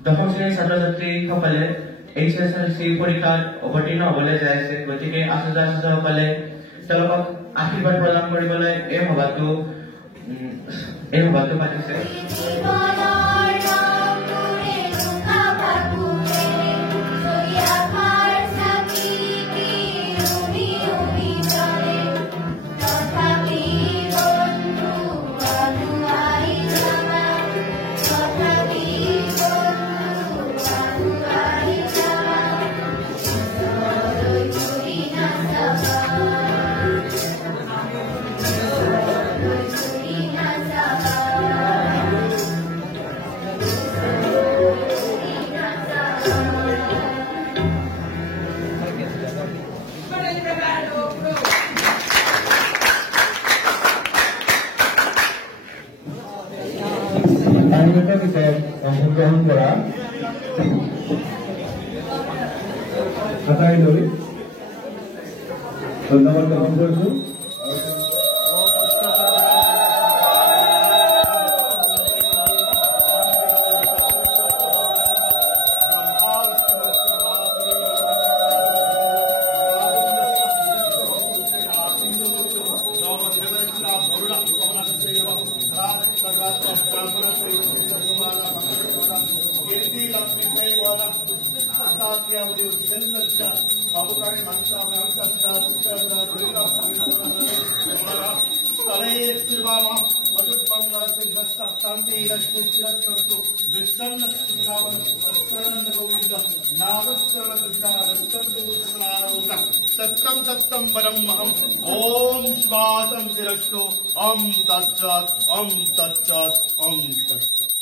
দশম শ্ৰেণীৰ ছাত্ৰ ছাত্ৰীসকলে HSLC পৰীক্ষাত অৱতীৰ্ণ হ'বলৈ যাই আছে গতিকে আচাৰ্যসকলে তেওঁলোকক আশীৰ্বাদ প্ৰদান কৰিবলৈ এই সভাটো পাতিছে অংশগ্ৰহণ কৰা আটাইলৈ ধন্যবাদ জ্ঞাপন কৰিছো सत्यम सत्यम परमहम ओम श्वासम तिरष्टो ओम तत्सत् ओम तत्सत् ओम तत्सत्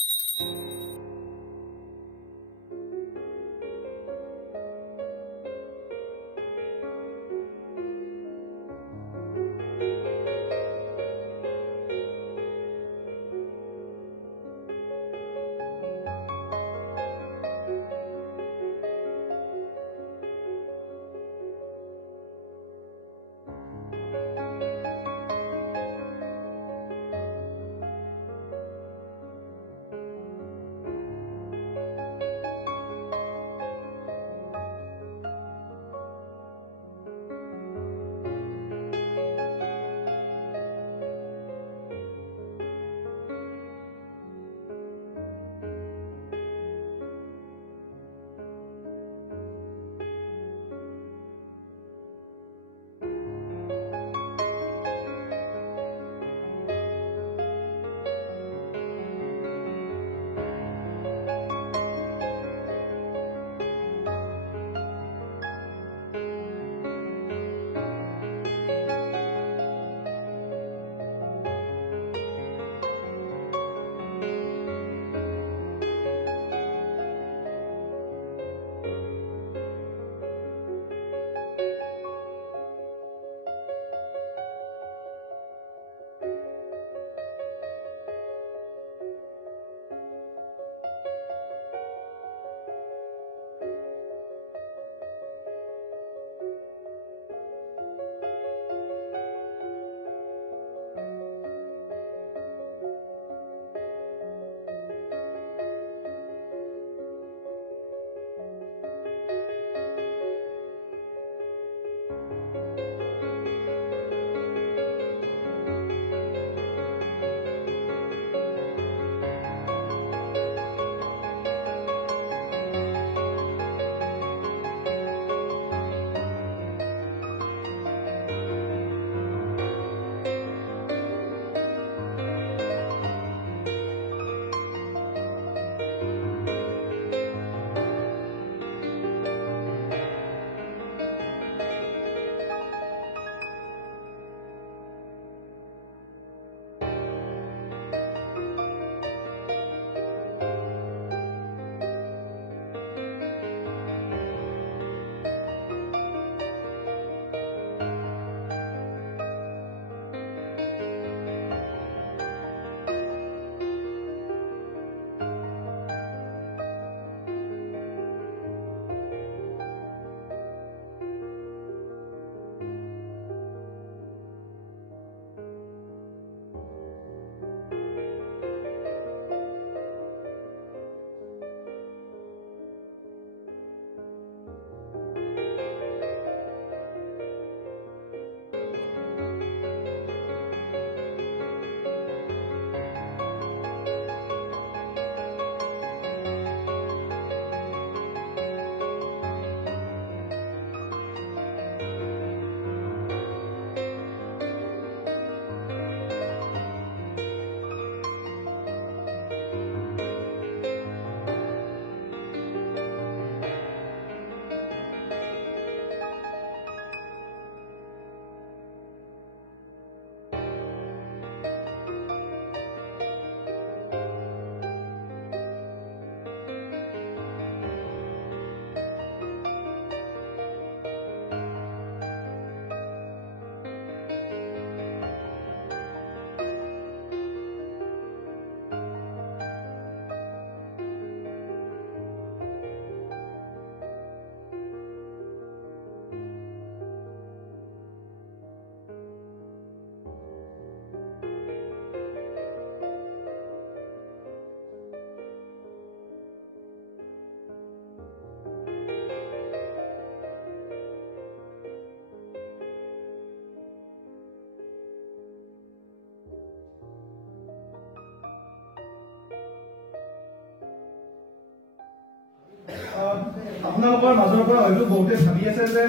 আপোনালোকৰ মাজৰ পৰা হয়তো বহুতে ভাবি আছে যে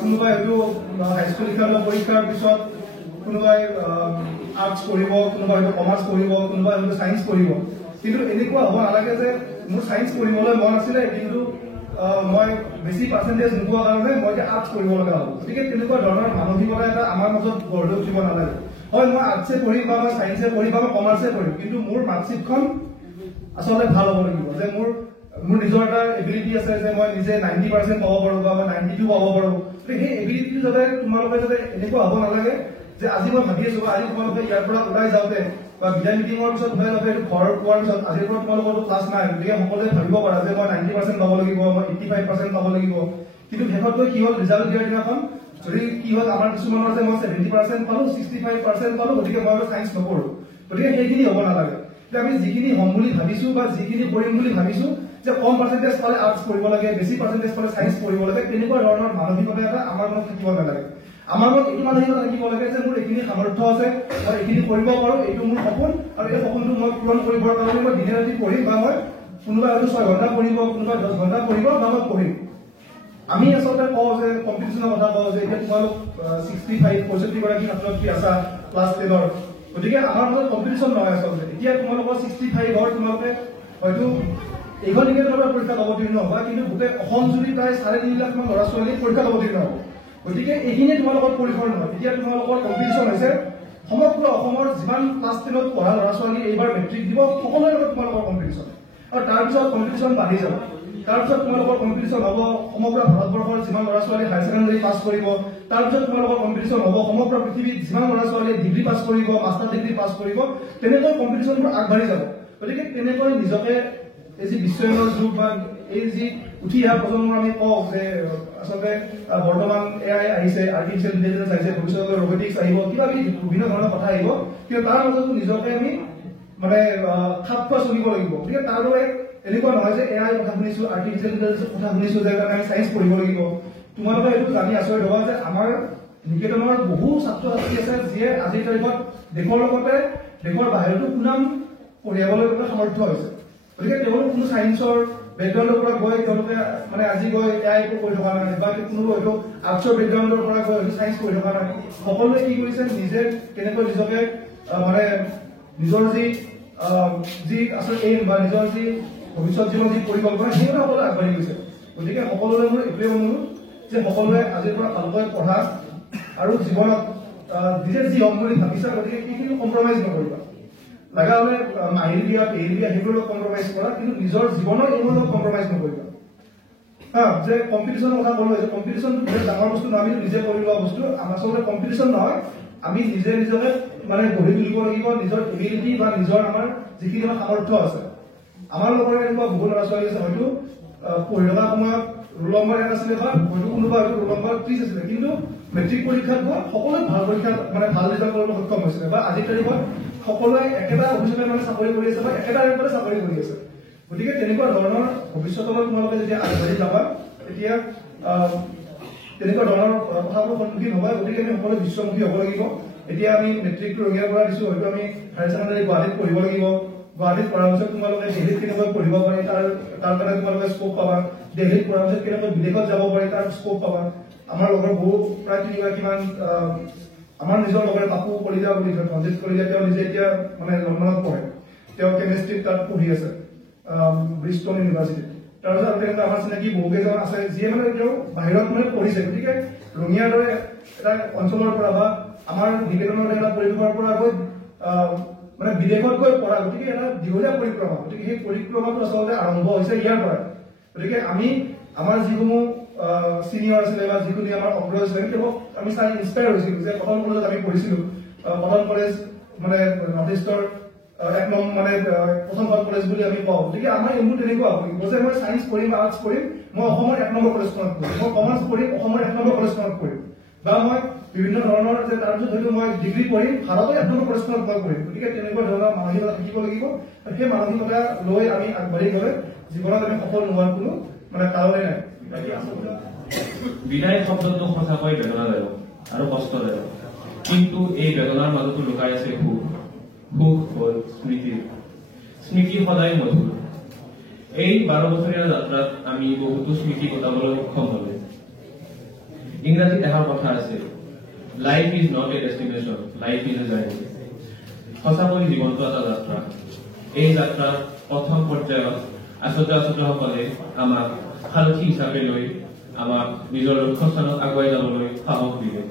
কোনোবাই হয়তো হাইস্কুল পৰীক্ষাৰ পিছত কোনোবাই আৰ্টছ পঢ়িব, কোনোবাই হয়তো কমাৰ্চ পঢ়িব, কোনোবাই হয়তো চায়েন্স পঢ়িব। কিন্তু এনেকুৱা হ'ব নালাগে যে মোৰ চায়েন্স পঢ়িবলৈ মন আছিলে কিন্তু মই বেছি পাৰ্চেণ্টেজ নোপোৱাৰ কাৰণে মই এতিয়া আৰ্টছ পঢ়িব লগা হ'ব। গতিকে তেনেকুৱা ধৰণৰ মানসিকতা এটা আমাৰ মাজত গঢ় লৈ উঠিব নালাগে। হয়, মই আৰ্টছে পঢ়িম বা মই চায়েন্সে পঢ়িম বা মই কমাৰ্চে পঢ়িম, কিন্তু মোৰ মাৰ্কশ্বিটখন আচলতে ভাল হ'ব লাগিব, যে মোৰ নিজৰ এটা এবিলিটি আছে যে মই নিজে 90% পাব পাৰো বা মই 92 পাব পাৰো। সেই এবিলিটিটো যাতে তোমালোকে যাতে এনেকুৱা হ'ব নালাগে যে আজি মই ভাবি আছো আজি তোমালোকে ইয়াৰ পৰা ওলাই যাওঁতে বা বিদায় মিটিঙৰ পিছত ওলাই যাওঁতে ঘৰ পোৱাৰ পিছত আজিৰ পৰা তোমালোকৰতো ক্লাছ নাই, গতিকে সকলোৱে ভাবিব পাৰা যে মই 90% পাব লাগিব, মই 85% পাব লাগিব। কিন্তু শেষত গৈ কি হ'ল, ৰিজাল্ট দিয়াৰ দিনাখন যদি কি হ'ল আমাৰ কিছুমানৰ আছে মই 70% পালো, 65% পালো, গতিকে মই চায়েন্স নপঢ়ো। গতিকে সেইখিনি হ'ব নালাগে। আমি যিখিনি হ'ম বুলি ভাবিছো বা যিখিনি পঢ়িম বুলি ভাবিছো যে কম পাৰ্চেণ্টেজ পালে আৰ্টছ পঢ়িব লাগে, বেছি পাৰ্চেণ্টেজ পালে চায়েন্স পঢ়িব লাগে, তেনেকুৱা ধৰণৰ মানসিকতা এটা আমাৰ মনত থাকিব নালাগে। আমাৰ মনত এইটো মানসিকতা থাকিব লাগে যে মোৰ এইখিনি সামৰ্থ্য আছে, মই এইখিনি কৰিব পাৰো, এইটো মোৰ সপোন, আৰু এই সপোনটো মই পূৰণ কৰিবৰ কাৰণে মই দিনে ৰাতি পঢ়িম বা মই কোনোবাই হয়তো 6 ঘণ্টা পঢ়িব, কোনোবাই 10 ঘণ্টা পঢ়িব বা মই পঢ়িম। আমি আচলতে কওঁ যে কম্পিটিশ্যনৰ কথা কওঁ যে এতিয়া তোমালোক 65 গৰাকী ছাত্ৰ ছাত্ৰী আছা ক্লাছ 10ৰ, গতিকে আমাৰ মাজত কম্পিটিশ্যন নহয় আচলতে। এতিয়া তোমালোকৰ 65 তোমালোকে হয়তো এইখনকে তোমালোকৰ পৰীক্ষাত অৱতীৰ্ণ হ'বা, কিন্তু গোটেই অসম জুৰি প্ৰায় 3.5 লাখ মান ল'ৰা ছোৱালী পৰীক্ষাত অৱতীৰ্ণ হ'ব। গতিকে এইখিনিয়ে তোমালোকৰ পৰিসৰ নহয়। এতিয়া তোমালোকৰ কম্পিটিশ্যন হৈছে সমগ্ৰ অসমৰ যিমান ক্লাছ 10ত পঢ়া ল'ৰা ছোৱালী এইবাৰ মেট্ৰিক দিব, সকলোৰে লগত তোমালোকৰ কম্পিটিশ্যন, আৰু তাৰপিছত কম্পিটিশ্যন বাঢ়ি যাব। তাৰপিছত তোমালোকৰ কম্পিটিশ্যন হ'ব সমগ্ৰ ভাৰতবৰ্ষৰ যিমান ল'ৰা ছোৱালী হায়াৰ ছেকেণ্ডাৰী পাছ কৰিব, তাৰপিছত তোমালোকৰ কম্পিটিশ্যন হ'ব সমগ্ৰ পৃথিৱীত যিমান ল'ৰা ছোৱালীয়ে ডিগ্ৰী পাছ কৰিব, মাষ্টাৰ ডিগ্ৰী পাছ কৰিব, তেনেকৈ কম্পিটিশ্যনবোৰ আগবাঢ়ি যাব। গতিকে তেনেকৈ নিজকে এই যি বিশ্বায়নৰ যুগ বা এই যি উঠি অহা প্ৰজন্মৰ আমি কওঁ যে আচলতে বৰ্তমান এআই আহিছে, আৰ্টিফিচিয়েল ইণ্টেলিজেন্স আহিছে, ভৱিষ্যতে ৰবটিক্স আহিব, কিবা বিভিন্ন ধৰণৰ কথা আহিব, কিন্তু তাৰ মাজতো নিজকে আমি মানে খাপ খোৱা চলিব লাগিব। গতিকে তাৰ বাবে এনেকুৱা নহয় যে এআই কথা শুনিছো, আৰ্টিফিচিয়েল ইণ্টেলিজেন্সৰ কথা শুনিছো যে আমি চায়েন্স পঢ়িব লাগিব। তোমালোকে এইটো জানি আচৰিত হ'বা যে আমাৰ নিকেতনৰ বহু ছাত্ৰ ছাত্ৰী আছে যিয়ে আজিৰ তাৰিখত দেশৰ লগতে দেশৰ বাহিৰতো সুনাম কঢ়িয়াবলৈ সামৰ্থ্য হৈছে। গতিকে তেওঁলোক কোনো চায়েন্সৰ বেকগ্ৰাউণ্ডৰ পৰা গৈ তেওঁলোকে মানে আজি গৈ এআই পঢ়ি থকা নাই, বা কোনো হয়তো আৰ্টছৰ বেকগ্ৰাউণ্ডৰ পৰা গৈ হয়তো চায়েন্স পঢ়ি থকা নাই। সকলোৱে কি কৰিছে, নিজে কেনেকৈ নিজকে মানে নিজৰ যি আচলতে এইম বা নিজৰ যি ভৱিষ্যত জীৱন যি পৰিকল্পনা সেইবোৰ সকলোৱে আগবাঢ়ি গৈছে। গতিকে সকলোৰে মোৰ এইটোৱে অনুৰোধ যে সকলোৱে আজিৰ পৰা ভালকৈ পঢ়া আৰু জীৱনত নিজে যি হ'ম বুলি ভাবিছা, গতিকে সেইখিনি কম্প্ৰমাইজ নকৰিবা। লগা হলে মাহিৰ বিয়া পেহীৰ বিয়া সেইবোৰ লগত কম্প্ৰমাইজ কৰা, কিন্তু নিজৰ জীৱনৰ এইবোৰ লগত কম্প্ৰমাইজ নকৰিবা। যে কম্পিটিশ্যনৰ কথা ক'লো, কম্পিটিশ্যন ডাঙৰ বস্তু নহয়, আমি নিজে কৰি লোৱা বস্তু। আচলতে কম্পিটিশ্যন নহয়, আমি নিজে নিজকে মানে গঢ়ি তুলিব লাগিব, নিজৰ এবিলিটি বা নিজৰ আমাৰ যিখিনি আমাৰ সামৰ্থ্য আছে। আমাৰ লগৰে এনেকুৱা বহু ল'ৰা ছোৱালী আছে হয়তো পঢ়ি থকা সময়ত ৰোল নম্বৰ 1 আছিলে বা হয়তো কোনোবা হয়তো ৰোল নম্বৰ 30 আছিলে, কিন্তু মেট্ৰিক পৰীক্ষাত গৈ সকলোৱে ভাল পৰীক্ষাত মানে ভাল ৰিজাল্ট কৰিবলৈ সক্ষম হৈছিলে, বা আজিৰ তাৰিখত সকলোৱে একেটা অফিচতে মানে চাকৰি কৰি আছে বা একেটা ৰেংকতে চাকৰি কৰি আছে। গতিকে তেনেকুৱা ধৰণৰ ভৱিষ্যতলৈ তোমালোকে যেতিয়া আগবাঢ়ি যাবা, তেতিয়া তেনেকুৱা ধৰণৰ কথাবোৰ সন্মুখীন হ'বা। গতিকে আমি সকলোৱে বিশ্বমুখী হ'ব লাগিব। এতিয়া আমি মেট্ৰিকটো ৰঙিয়াৰ পৰা দিছো, হয়তো আমি হায়াৰ ছেকেণ্ডাৰী গুৱাহাটীত পঢ়িব লাগিব। গুৱাহাটীত পঢ়াৰ পিছত তোমালোকে দিল্লীত কেনেকৈ পঢ়িব পাৰি তাৰ কাৰণে তোমালোকে স্কোপ পাবা। দিল্লীত পঢ়াৰ পিছত কেনেকৈ বিদেশত যাব পাৰি তাৰ স্কোপ পাবা। আমাৰ লগৰ বহু প্ৰায় 3 গৰাকীমান আমাৰ নিজৰ লগৰে পাপু কলিতা বুলি কয়, সঞ্জিত কলিতা, তেওঁ নিজে এতিয়া মানে লণ্ডনত পঢ়ে, তেওঁ কেমিষ্ট্ৰিত তাত পঢ়ি আছে ব্ৰিষ্টল ইউনিভাৰ্চিটিত। তাৰপিছত তেনেকুৱা আমাৰ চিনাকি বহু কেইজন আছে যিয়ে মানে তেওঁ বাহিৰত মানে পঢ়িছে। গতিকে ৰঙিয়াৰ দৰে এটা অঞ্চলৰ পৰা বা আমাৰ নিকেতনৰ এটা পৰিৱেশৰ পৰা গৈ মানে বিদেশত গৈ পঢ়া, গতিকে এটা দীঘলীয়া পৰিক্ৰমা। গতিকে সেই পৰিক্ৰমাটো আচলতে আৰম্ভ হৈছে ইয়াৰ পৰা। গতিকে আমি আমাৰ যিসমূহ চিনিয়ৰ আছিলে বা যিখিনি আমাৰ অগ্ৰজ আছিলে, তেওঁলোকক আমি চাই ইনস্পায়াৰ হৈছিলো যে কটন কলেজত আমি পঢ়িছিলো। কটন কলেজ মানে নৰ্থ ইষ্টৰ 1 নম্বৰ মানে প্ৰথমখন কলেজ বুলি আমি কওঁ। গতিকে আমাৰ এইবোৰ তেনেকুৱা হ'ব লাগিব যে মই চায়েন্স পঢ়িম বা আৰ্টছ পঢ়িম, মই অসমৰ 1 নম্বৰ কলেজখনত পঢ়িম, মই কমাৰ্চ পঢ়িম, অসমৰ 1 নম্বৰ কলেজখনত পঢ়িম, বা মই বিভিন্ন ধৰণৰ যে তাৰপিছত হয়তো মই ডিগ্ৰী পঢ়িম, ভাৰতৰ 1 নম্বৰ কলেজখনত মই পঢ়িম। গতিকে তেনেকুৱা ধৰণৰ মানসিকতা থাকিব লাগিব। সেই মানসিকতা লৈ আমি আগবাঢ়ি গ'লে জীৱনত আমি সফল নোহোৱাৰ কোনো মানে কাৰণেই নাই। বিদায় শব্দটো সঁচাকৈ বেদনাদায়ক আৰু কষ্টদায়ক, কিন্তু এই বেদনাৰ মাজতো লুকাই আছে সুখ। সুখ হ'ল স্মৃতি। স্মৃতি সদায় মধুৰ। এই 12 বছৰীয়া যাত্ৰাত আমি বহুতো স্মৃতি কটাবলৈ সক্ষম হ'লো। ইংৰাজীত এষাৰ কথা আছে, life is not a destination, life is a journey. সঁচাকৈ জীৱনটো এটা যাত্ৰা। এই যাত্ৰাৰ প্ৰথম পৰ্যায়ত আচাৰ্যসকলে আমাক সাৰথি হিচাপে লৈ আমাক নিজৰ লক্ষ্যস্থানত আগুৱাই যাবলৈ সাহস দিলে।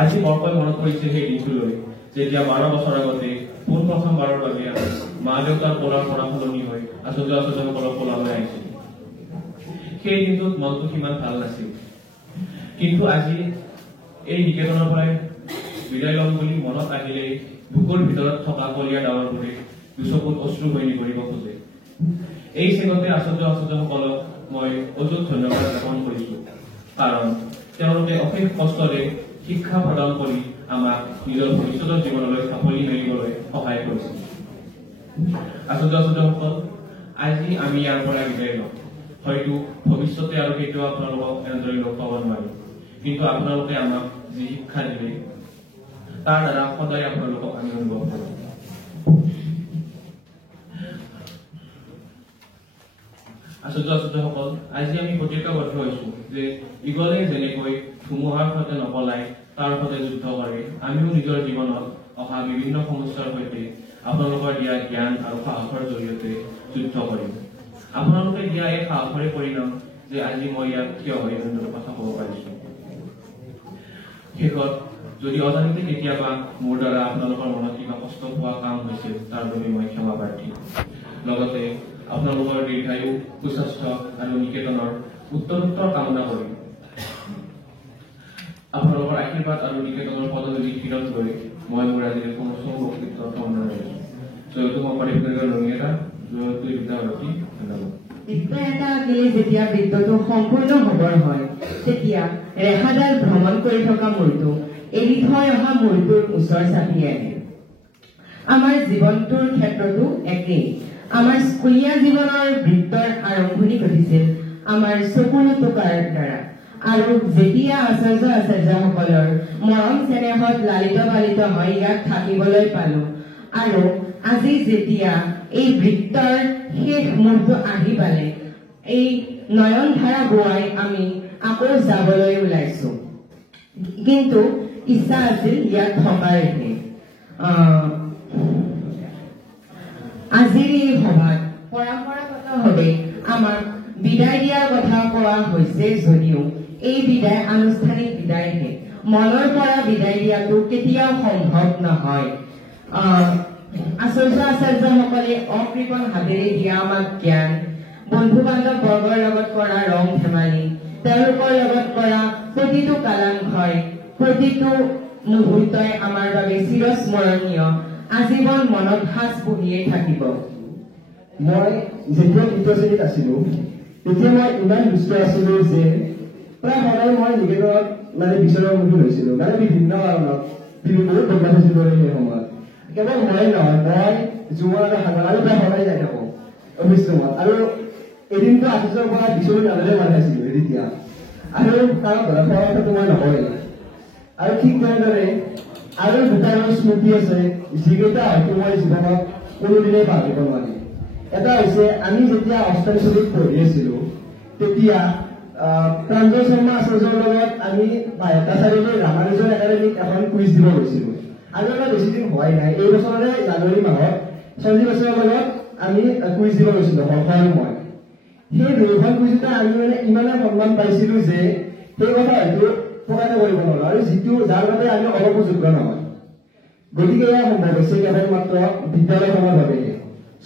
আজি বৰকৈ মনত পৰিছে সেই দিনটোলৈ, যেতিয়া 12 বছৰ আগতে পোনপ্ৰথমবাৰৰ বাবে আমি মা দেউতাৰ পৰা সলনি হৈ আচাৰ্যসকলক পলাবলৈ আহিছিল। সেই দিনটোত মনটো সিমান ভাল নাছিল, কিন্তু আজি এই নিকেতনৰ পৰাই বিদায় ল'ম বুলি মনত আহিলেই বুকুৰ ভিতৰত থকা কলীয়া ডাৱৰবোৰে দুচকুত অশ্ৰু বৈ নিগৰিব খোজে। এই চেগতে আচাৰ্যসকলক মই অযুত ধন্যবাদ জ্ঞাপন কৰিছো, কাৰণ তেওঁলোকে অশেষ কষ্টৰে শিক্ষা প্ৰদান কৰি আমাক নিজৰ ভৱিষ্যতৰ জীৱনলৈ সাফল্য মেলিবলৈ সহায় কৰিছে। আচাৰ্যসকল, আজি আমি ইয়াৰ পৰা বিদায় ল'ম। হয়তো ভৱিষ্যতে আৰু কেতিয়াও আপোনালোকক এনেদৰে লগ পাব নোৱাৰিম, কিন্তু আপোনালোকে আমাক যি শিক্ষা দিলে তাৰ দ্বাৰা সদায় আপোনালোকক আমি অনুভৱ কৰিম। আচাৰ্যসকল, আজি আমি প্ৰতিজ্ঞাবদ্ধ হৈছো যে ইগলে যেনেকৈ ধুমুহাৰ সৈতে নপলাই তাৰ সৈতে যুদ্ধ কৰে, আমিও নিজৰ জীৱনত অহা বিভিন্ন সমস্যাৰ সৈতে আপোনালোকৰ দিয়া জ্ঞান আৰু সাহসৰ জৰিয়তে যুদ্ধ কৰিম। আপোনালোকে দিয়া এই সাহসৰে পৰিণাম যে আজি মই ইয়াত থিয় হৈ এনেদৰে কথা ক'ব পাৰিছো। শেষত যদি অজানিতে কেতিয়াবা মোৰ দ্বাৰা আপোনালোকৰ মনত কিবা কষ্ট পোৱা কাম হৈছে, তাৰ বাবে মই ক্ষমা প্ৰাৰ্থী। লগতে আপোনালোকৰ দীৰ্ঘায়ু, সুস্বাস্থ্য আৰু নিকেতনৰ উত্তৰোত্তৰ কামনা কৰিম। আপোনালোকৰ আশীৰ্বাদ আৰু নিকেতনৰ পদজলি ফিৰত লৈ মই মোৰ আজিৰ সমস্ত বক্তৃত্ব কামনা কৰিছো। জয়তু শংকৰদেৱ ৰঙিয়াটা, জয়তু বিদ্যাভাৰতী। ধন্যবাদ। বৃত্ত এটা আঁকিলে যেতিয়া বৃত্তটো সম্পূৰ্ণ হবৰ হয়, তেতিয়া ৰেখাডাল ভ্ৰমণ কৰি থকা মূৰটো এৰি থৈ অহা মূৰটোৰ ওচৰ চাপি আহে। আমাৰ জীৱনটোৰ ক্ষেত্ৰতো একেই। আমাৰ স্কুলীয়া জীৱনৰ বৃত্তৰ আৰম্ভণি ঘটিছিল আমাৰ চকুৰ টকাৰ দ্বাৰা, আৰু যেতিয়া আচাৰ্যসকলৰ মৰম চেনেহত লালিত পালিত হৈ ইয়াত থাকিবলৈ পালো, আৰু আজি যেতিয়া এই বৃত্তৰ শেষ মুহূৰ্ত আহি পালে, এই নয়ন ধাৰা বোৱাই আমি আকৌ যাবলৈ ওলাইছো। কিন্তু ইচ্ছা আছিল ইয়াত থকাৰহে। আজিৰ এই সভাত পৰম্পৰাগতভাৱে আমাক বিদায় দিয়াৰ কথা কোৱা হৈছে যদিও এই বিদায় আনুষ্ঠানিক বিদায়হে। মনৰ পৰা বিদায় দিয়াটো কেতিয়াও সম্ভৱ নহয়। আচাৰ্যসকলে অকৃপণ হাতেৰে দিয়া আমাক জ্ঞান, বন্ধু বান্ধৱ বৰ্গৰ লগত কৰা ৰং ধেমালি, তেওঁলোকৰ লগত কৰা প্ৰতিটো কালাংশয়, প্ৰতিটো মুহূৰ্তই আমাৰ বাবে চিৰস্মৰণীয়, আজীৱন মনত সাঁচ বহিয়ে থাকিব। মই যেতিয়া তৃতীয় শ্ৰেণীত আছিলো, তেতিয়া মই ইমান দুষ্ট আছিলো যে প্ৰায় সদায় মই নিকেতনত বিচৰাৰ সন্মুখীন হৈছিলো। বিভিন্ন কাৰণত বহুত বদমাছ হৈছিলো সেই সময়ত। কেৱল মই নহয়, মই জুমন আৰু সাগৰ আৰু প্ৰায় সদায় যাই থাকো অফিচ ৰুমত। আৰু এদিনটো আফিচৰ পৰা বিচৰি নামেৰে মাৰিছিলো তেতিয়া, আৰু তাৰ ধৰা কথাটো মই নকৰে। আৰু ঠিক তেনেদৰে আৰু দুটা স্মৃতি আছে যিকেইটা হয়তো মই জীৱনত কোনোদিনেই পাহৰিব নোৱাৰিম। এটা হৈছে আমি যেতিয়া অষ্টম শ্ৰেণীত পঢ়ি আছিলো, তেতিয়া প্ৰাঞ্জল শৰ্মা আচাৰ্যৰ লগত আমি বায়তা চাৰিআলিৰ ৰামানুজন একাডেমীত এখন কুইজ দিব গৈছিলো। আৰু আমাৰ বেছি দিন হোৱাই নাই, এই বছৰৰে জানুৱাৰী মাহত সঞ্জীৱ বছৰৰ লগত আমি কুইজ দিব গৈছিলো, হৰ্ষ আৰু মই। সেই দুয়োখন কুইজতে আমি ইমানে সন্মান পাইছিলো যে সেই কথা হয়তো প্ৰকাশ কৰিব নোৱাৰো, আৰু যাৰ বাবে আমি অলপো যোগ্য নহয়। গতিকে এয়া সম্ভৱ হৈছে কেৱল মাত্ৰ বিদ্যালয়খনৰ বাবেহে।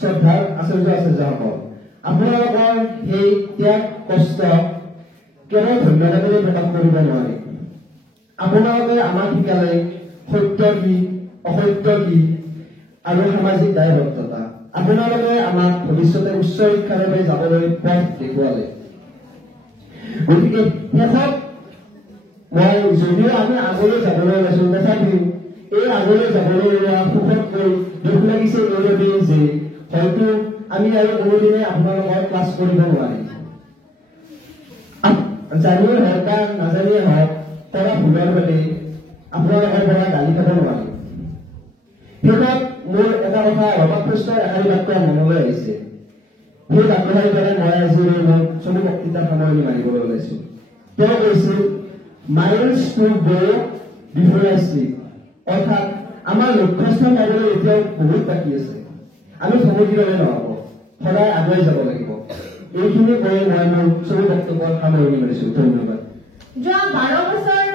শ্ৰদ্ধাৰ আচাৰ্যসকল, আপোনালোকৰ সেই ত্যাগ কষ্ট কেৱল ধন্যবাদেৰে প্ৰকাশ কৰিব নোৱাৰে। আপোনালোকে আমাক শিকালে সত্য কি, অসত্য কি আৰু সামাজিক দায়বদ্ধতা। আপোনালোকে আমাক ভৱিষ্যতে উচ্চ শিক্ষাৰ বাবে যাবলৈ পথ দেখুৱালে। গতিকে শেষত মই যদিও আমি আগলৈ যাবলৈ ওলাইছো, তথাপিও এই আগলৈ যাবলৈ ওলোৱা সুখতকৈ দুখ লাগিছে এইবাবেই যে হয়তো আমি আৰু কোনোদিনে আপোনালোকৰ ক্লাছ কৰিব নোৱাৰিম। জানিয়ে হওক বা নাজানিয়ে হওক কৰা ভুলৰ বাবে আপোনালোকৰ পৰা গালি খাব নোৱাৰিম। শেষত মোৰ এটা কথা ৰমাকৃষ্ণৰ এষাৰি বাক্য মনলৈ আহিছে সেই বাক্যশালী দ্বাৰা মই আজি মই চমু বক্তৃতাৰ সামৰণি মাৰিবলৈ ওলাইছো। তেওঁ কৈছিল miles to go before I sleep, অৰ্থাৎ আমাৰ লক্ষ্যস্থান পাবলৈ এতিয়াও বহুত বাকী আছে। আমি থমকি দিলে নহ'ব, সদায় আগুৱাই যাব লাগিব। এইখিনি কৈ মই মোৰ চমু বক্তব্যৰ সামৰণি মাৰিছো। ধন্যবাদ। যোৱা 12 বছৰ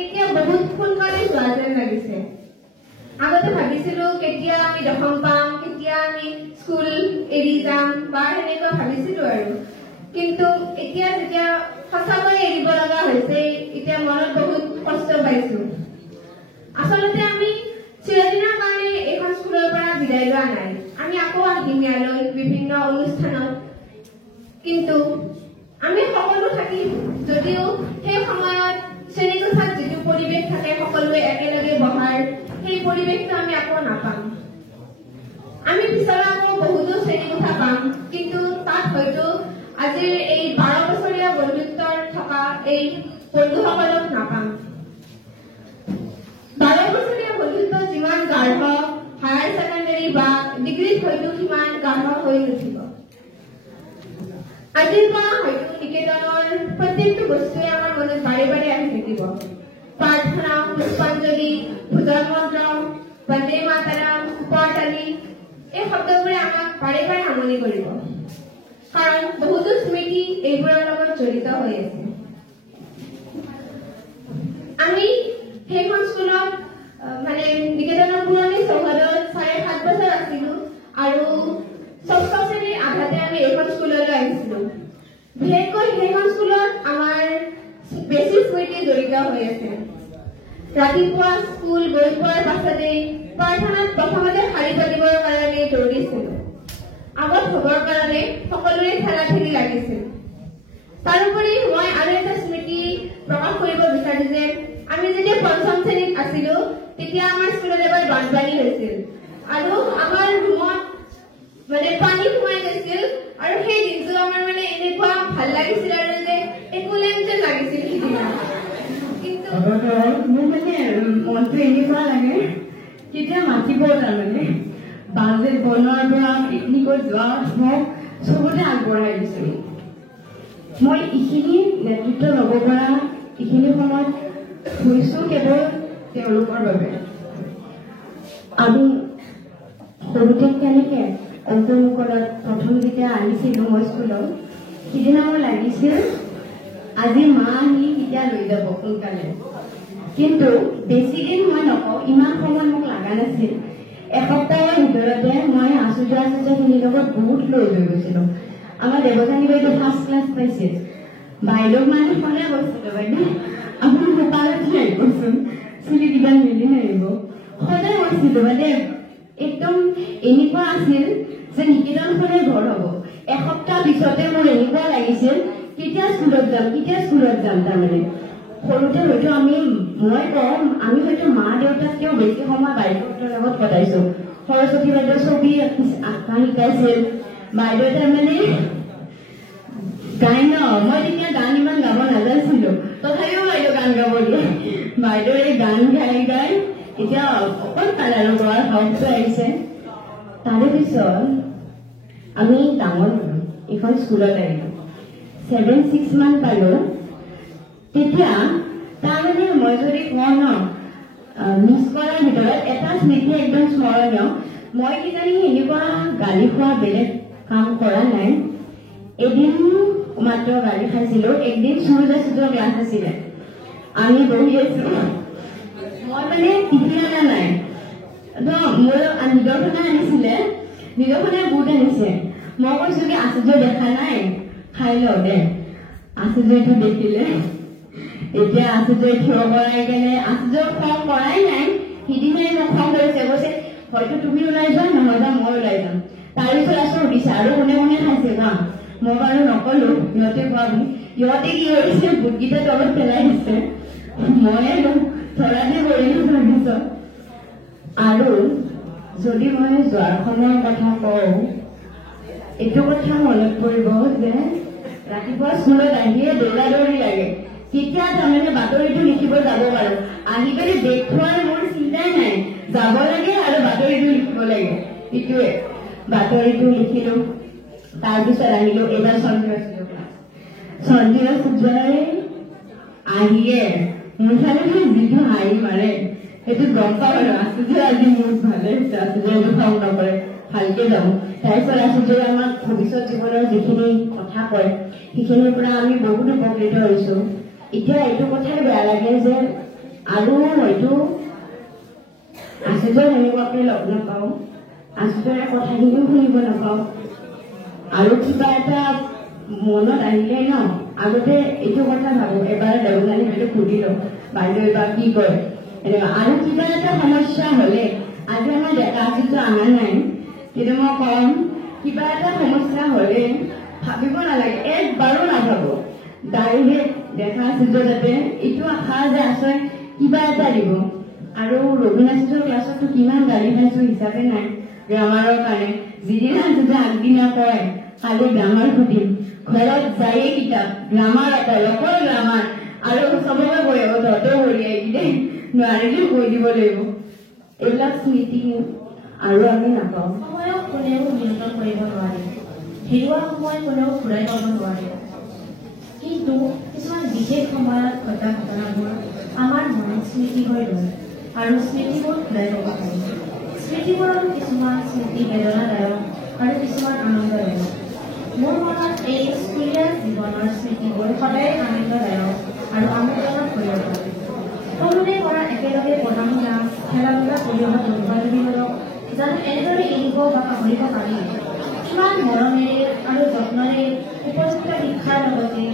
এতিয়া বহুত সোনকালে যোৱা যেন লাগিছে। আগতে ভাবিছিলো কেতিয়া আমি দশম পাম, কেতিয়া আমি স্কুল এৰি যাম বা সেনেকুৱা ভাবিছিলো আৰু। কিন্তু এতিয়া যেতিয়া সঁচাকৈয়ে এৰিব লগা হৈছে, এতিয়া মনত বহুত কষ্ট পাইছো। আচলতে আমি চিৰদিনৰ কাৰণে এইখন স্কুলৰ পৰা বিদায় লোৱা নাই। আমি আকৌ আহিম ইয়ালৈ বিভিন্ন অনুষ্ঠানত, কিন্তু আমি সকলো থাকিম। যদিও সেই সময়ত শ্ৰেণীকোঠাত যিটো পৰিৱেশ থাকে সকলোৱে একেলগে বহাৰ, সেই পৰিৱেশটো আমি আকৌ নাপাম। আমি পিছলৈ আকৌ বহুতো শ্ৰেণীকোঠা পাম, কিন্তু তাত হয়তো আজিৰ এই 12 বছৰীয়া বন্ধুত্বৰ থকা এই বন্ধুসকলক নাপাম। 12 বছৰীয়া বন্ধুত্ব যিমান গাঢ়, হায়াৰ ছেকেণ্ডাৰী বা ডিগ্ৰীত হয়তো সিমান গাঢ় হৈ নুঠিব। আজিৰ পৰা হয়তো নিকেতনৰ প্ৰত্যেকটো বস্তুৱে আমাৰ মনত বাৰে বাৰে আহি থাকিব। প্ৰাৰ্থনা, পুষ্পাঞ্জলি, ভোজন মন্ত্ৰ, বন্দে মাতৰম, কৰতালি, এই শব্দবোৰে আমাক বাৰে বাৰে আমনি কৰিব, কাৰণ বহুতো স্মৃতি এইবোৰৰ লগত জড়িত হৈ আছে। আমি সেইখন স্কুলত মানে নিকেতনৰ পুৰণি চৌহদত 7.5 বছৰ আছিলো আৰু 6ষ্ঠ শ্ৰেণীৰ আধাতে আমি এইখন স্কুললৈ আহিছিলো। বিশেষকৈ সেইখন স্কুলত আমাৰ বেছি স্মৃতি জড়িত হৈ আছে। ৰাতিপুৱা স্কুল গৈ পোৱাৰ পাছতে প্ৰাৰ্থনাত প্ৰথমতে শাৰী পাতিবৰ কাৰণে দৌৰিছিলো। আগত হবৰ কাৰণে সকলোৰে ঠেলা ঠেলি লাগিছিল। তাৰোপৰি মই আৰু এটা স্মৃতি প্ৰকাশ কৰিব বিচাৰো যে আমি যেতিয়া 5ম শ্ৰেণীত আছিলো, তেতিয়া আমাৰ স্কুলত এবাৰ বানপানী হৈছিল আৰু আমাৰ ৰুমত মানে পানী সোমাই গৈছিল। আৰু সেই দিনটো আমাৰ মানে এনেকুৱা ভাল লাগিছিল আৰু যে একোলেন যেন লাগিছিল সিদিনা। কিন্তু মোৰ মানে মনটো এনেকুৱা লাগে কেতিয়া মাতিব, তাৰমানে বাজেট বনোৱাৰ পৰা পিকনিকত যোৱা হওক চবতে আগবঢ়াই দিছো। মই এইখিনি নেতৃত্ব ল'ব পৰা এইখিনি সময়ত হৈছো কেৱল তেওঁলোকৰ বাবে। আমি সৰুতে কেনেকে অন্তৰ্মুখত প্ৰথম যেতিয়া আহিছিলো মই স্কুলত, সিদিনা মোৰ লাগিছিল আজি মা আহি কেতিয়া লৈ যাব সোনকালে। কিন্তু বেছিদিন মই নকওঁ, ইমান সময় মোক লগা নাছিল। এসপ্তাহৰ ভিতৰতে মই আচুৰ্যখিনিৰ লগত বহুত লৈ গৈছিলো। আমাৰ দেৱযানী বাইদেউ 1st ক্লাছ পাইছিল। বাইদেউক মানে সদায় কৈছিলো, বাইদেউ আপুনি কপালত আহিবচোন, চুলি কিবা মিলি নাহিব। সদায় কৈছিলো বাইদেউ। একদম এনেকুৱা আছিল যে নিকেতনখনে ঘৰ হব। এসপ্তাহ পিছতে মোৰ এনেকুৱা লাগিছিল কেতিয়া স্কুলত যাম। তাৰমানে সৰুতে হয়তো মই কম আমি হয়তো মা দেউতাতকেও বেছি সময় বাইদেউহঁতৰ লগত কটাইছো। সৰস্বতী বাইদেউ ছবি আঁকা শিকাইছিল। বাইদেউ তাৰমানে গাই ন, মই তেতিয়া গান ইমান গাব নাজানিছিলো, তথাপিও বাইদেউ গান গাব দিয়ে। বাইদেউৰে গান গাই গাই এতিয়া অকল কালাৰৰ গোৱাৰ শব্দ আহিছে। তাৰে পিছত আমি ডাঙৰ হলো, এইখন স্কুলত আহিলো। 7-6 মান পালো। তেতিয়া তাৰমানে মই যদি কওঁ ন, মিছ কৰাৰ ভিতৰত এটা স্মৃতি একদম স্মৰণীয়। মই কিজানি এনেকুৱা গালি খোৱা বেলেগ কাম কৰা নাই। এদিন মাত্ৰ গালি খাইছিলো। একদিন সূৰ্য ক্লাছ আছিলে, আমি বহি আছো। মই মানে টিফিন অনা নাই, মোৰ নিদৰ্শনে আনিছিলে, নিদৰ্শনে বুট আনিছে। মই কৈছো কি আচুৰ্য দেখা নাই, খাই লওঁ দে। আচুৰ্যটো দেখিলে, এতিয়া আচুৰ্য থিয় কৰাই কেনে আচুৰ্য খং কৰাই নাই, সিদিনাই মোক খং কৰিছে। কৈছে হয়তো তুমি ওলাই যোৱা, নহয়বা মই ওলাই যাম। তাৰপিছত আছো সুধিছে আৰু কোনে কোনে খাইছে না। মই বাৰু নকলো, সিহঁতে কোৱা বুলি। সিহঁতে কি কৰিছে, বুটকেইটা তলত পেলাই দিছে। মই ধৰাতে কৰিলো তাৰপিছত। আৰু যদি মই যোৱাৰ সময়ৰ কথা কওঁ, এইটো কথা মনত পৰিব যে ৰাতিপুৱা স্কুলত আহিয়ে দৌৰা দৌৰি লাগে। কেতিয়া তাৰমানে বাতৰিটো লিখিব যাব পাৰো, আহি পেলাই দেখুৱাৰ মোৰ চিন্তাই নাই। যাব লাগে আৰু বাতৰিটো লিখিব লাগে। এইটোৱে বাতৰিটো লিখিলো। তাৰপিছত আহিলো এইবাৰ সঞ্জীৱ সূৰ্যই আহিয়ে মুঠালৈ যিটো হাঁহি মাৰে সেইটো গম পাওঁ আৰু আচুৰ্য আজি মোৰ ভালে হৈছে আচুৰ্যটো খং নকৰে ভালকে যাব তাৰপিছত আচুৰ্যই আমাক ভৱিষ্যত জীৱনৰ যিখিনি কথা কয় সেইখিনিৰ পৰা আমি বহুত উপকৃত হৈছো এতিয়া এইটো কথাই বেয়া লাগে যে আৰু হয়তো আচুৰ্যৰ এনেকুৱাকৈ লগ নাপাওঁ আচুৰ্যৰে কথাখিনিও শুনিব নাপাওঁ আৰু কিবা এটা মনত আহিলে ন আগতে এইটো কথা ভাবো এবাৰ দেৱযানী বাইদেউ সুধিলো বাইদেউ এবাৰ কি কয় আৰু কিবা এটা সমস্যা হলে আজি আমাৰ ডেকা আচুৰ্য অহা নাই কিন্তু মই কম কিবা এটা সমস্যা হলে ভাবিব নালাগে একবাৰো নাভাবো ডাইৰেক্ট ডেকা আচুৰ্য যাতে এইটো আশা যে আছে কিবা এটা দিব আৰু ৰঘুনাথৰ ক্লাছতো কিমান গালি খাইছো হিচাপে নাই গ্ৰামাৰৰ কাৰণে যিদিনা আচুৰ্য আগদিনা কয় কালি গ্ৰামাৰ সুধিম ঘৰত যায়ে কিতাপ গ্ৰামাৰ অকল গ্ৰামাৰ আৰু চবকে কৈ তহঁতেও উলিয়াই দেই নোৱাৰিলেও কৈ দিব লাগিব এইবিলাক স্মৃতি আৰু আমি নাপাওঁ সময়ক কোনেও নিয়ন্ত্ৰণ কৰিব নোৱাৰে হেৰুৱা সময় কোনেও ঘূৰাই পাব নোৱাৰে কিন্তু কিছুমান বিশেষ সময়ত ঘটা ঘটনাবোৰ আমাৰ মনত স্মৃতি হৈ ৰয় আৰু স্মৃতিবোৰ ঘূৰাই পাব পাৰি স্মৃতিবোৰৰ কিছুমান স্মৃতি বেদনাদায়ক আৰু কিছুমান আনন্দদায়ক মোৰ মনত এই স্কুলীয়া জীৱনৰ স্মৃতিবোৰ সদায় আনন্দদায়ক আৰু আমোদজনক হৈ ৰয় সৰুৰে পৰা একেলগে পঢ়া শুনা খেলা ধূলা কৰি অহা বন্ধু বান্ধৱীবোৰক জানো এনেদৰে এৰিব বা পাহৰিব পাৰি কিমান মৰমেৰে আৰু যত্নৰে উপযুক্ত শিক্ষাৰ লগতে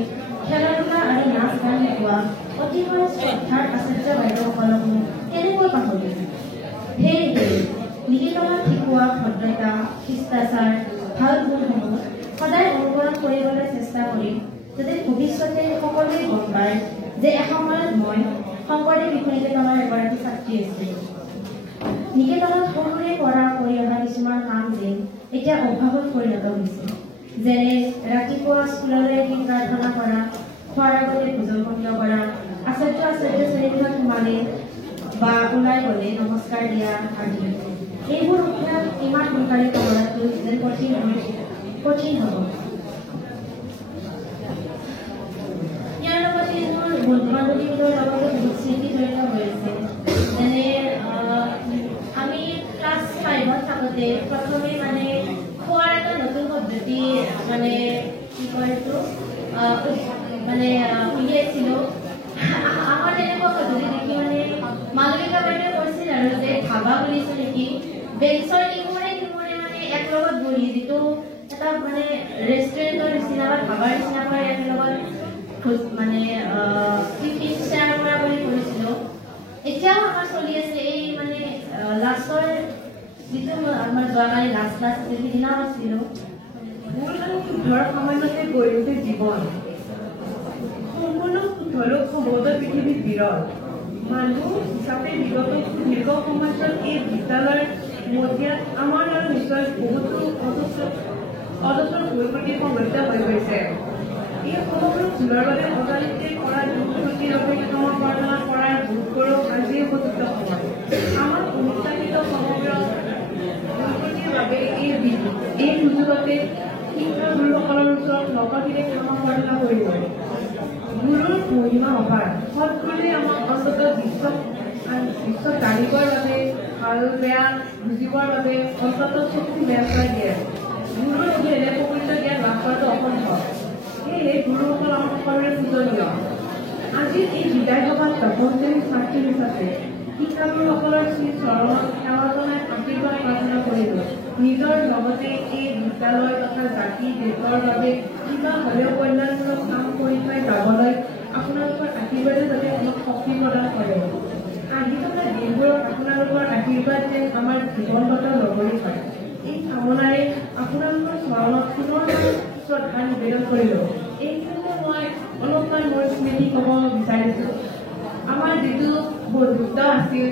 খেলা ধূলা আৰু নাচ গান শিকোৱা অতিশয় শ্ৰদ্ধাৰ আচাৰ্য বাইদেউসকলকো কেনেকৈ পাহৰিম সেয়েহে নিকেতনত শিকোৱা ভদ্ৰতা শিষ্টাচাৰ ভাল গুণসমূহ সদায় অনুকৰণ কৰিবলৈ চেষ্টা কৰিম যাতে ভৱিষ্যতে সকলোৱে গম পায় যে এসময়ত মই শংকৰদেৱ শিশু নিকেতনৰ এগৰাকী ছাত্ৰী আছিলোঁ নিকেতনত সৰুৰে পৰা কৰি অহা কিছুমান কাম যে এতিয়া অভ্যাসত পৰিণত হৈছে যেনে ৰাতিপুৱা স্কুললৈ গৈ প্ৰাৰ্থনা কৰা খোৱাৰ আগতে ভোজন বন্ধ কৰা আচাৰ্য শ্ৰেণীগৃহত সোমালে বা ওলাই গ'লে নমস্কাৰ দিয়া আদি এইবোৰ অভ্যাস ইমান সোনকালে কৰাটো যেন কঠিন হ'ব ইয়াৰ লগতে মোৰ বন্ধু বান্ধৱীবোৰৰ লগতে বহুত স্মৃতি জড়িত হৈ আছে যেনে আমি ক্লাছ 5ত থাকোঁতে প্ৰথমে মানে খোৱাৰ এটা নতুন পদ্ধতি মানে কি কয় এইটো মানে উলিয়াইছিলোঁ আমাৰ তেনেকুৱা পদ্ধতি দেখি মানে মালবিকা বাইদেৱে কৈছিল আৰু যে ধাবা বুলিছোঁ নেকি বেঞ্চৰ ইমূৰে সিমূৰে মানে এক লগত বহি যিটো এটা মানে ৰেষ্টুৰেণ্টৰ নিচিনা বা ধাবাৰ নিচিনা কৰি একেলগত মানে টিফিন শ্বেয়াৰ কৰা বুলি কৰিছিলোঁ এতিয়াও আমাৰ চলি আছে এই মানে লাষ্টৰ যিটো আমাৰ যোৱাকালি লাষ্ট সেইদিনাও আছিলোঁ ভুল আৰু শুদ্ধৰ সামান্যতে গঢ়ি উঠে জীৱন সম্পূৰ্ণ শুদ্ধৰো সম্ভৱতঃ পৃথিৱীত বিৰল মানুহ হিচাপে বিগত দীৰ্ঘ সমাজত এই বিদ্যালয়ৰ মজিয়াত আমাৰ আৰু নিশ্চয় বহুতো অজস্ৰ ভুল প্ৰতি সংঘটিত হৈ গৈছে এই সমগ্ৰ ভুলৰ বাবে অজানিতে কৰা দুৰ্নীতিৰ বাবে ক্ষমাপ্ৰাৰ্থনা কৰাৰ ভোট কৰোঁ আজি উপযুক্ত সময় আমাৰ অনুষ্ঠিত সমগ্ৰ দুৰ্নীতিৰ বাবে এই সুযোগতে শিক্ষাগুৰুসকলৰ ওচৰত নগদীৰে ক্ষমাপ্ৰাৰ্থনা কৰিব গুৰুৰ মহিমা অপাৰ সৎগুৰুৱে আমাক অন্তত বিশ্বত জানিবৰ বাবে ভাল বেয়া বুজিবৰ বাবে অন্তত শক্তি ব্যাখ্যা দিয়ে গুৰুৰ অবিহনে প্ৰকৃত জ্ঞান লাভ কৰাটো অসম্ভৱ সেয়েহে গুৰুসকল আমাৰ সকলোৰে পূজনীয় আজি এই বিদায় সভাত দশম শ্ৰেণীৰ ছাত্ৰী হিচাপে শিক্ষাগুৰুসকলৰ শ্ৰীচৰণত সেৱা জনাই আশীৰ্বাদ প্ৰাৰ্থনা কৰিলোঁ নিজৰ লগতে এই বিদ্যালয় তথা জাতি দেশৰ বাবে কিবা হ'লেও কল্যাণমূলক কাম কৰি থৈ যাবলৈ আপোনালোকৰ আশীৰ্বাদে যাতে আমাক শক্তি প্ৰদান কৰে আহি থকা দিনবোৰত আপোনালোকৰ আশীৰ্বাদ যেন আমাৰ জীৱনগত নগৰী হয় এই কামনাৰে আপোনালোকৰ চৰণত পুনৰ শ্ৰদ্ধা নিবেদন কৰিলোঁ এই ক্ষেত্ৰত মই অলপমান মোৰ স্মৃতি ক'ব বিচাৰিছোঁ আমাৰ যিটো বন্ধুত্ব আছিল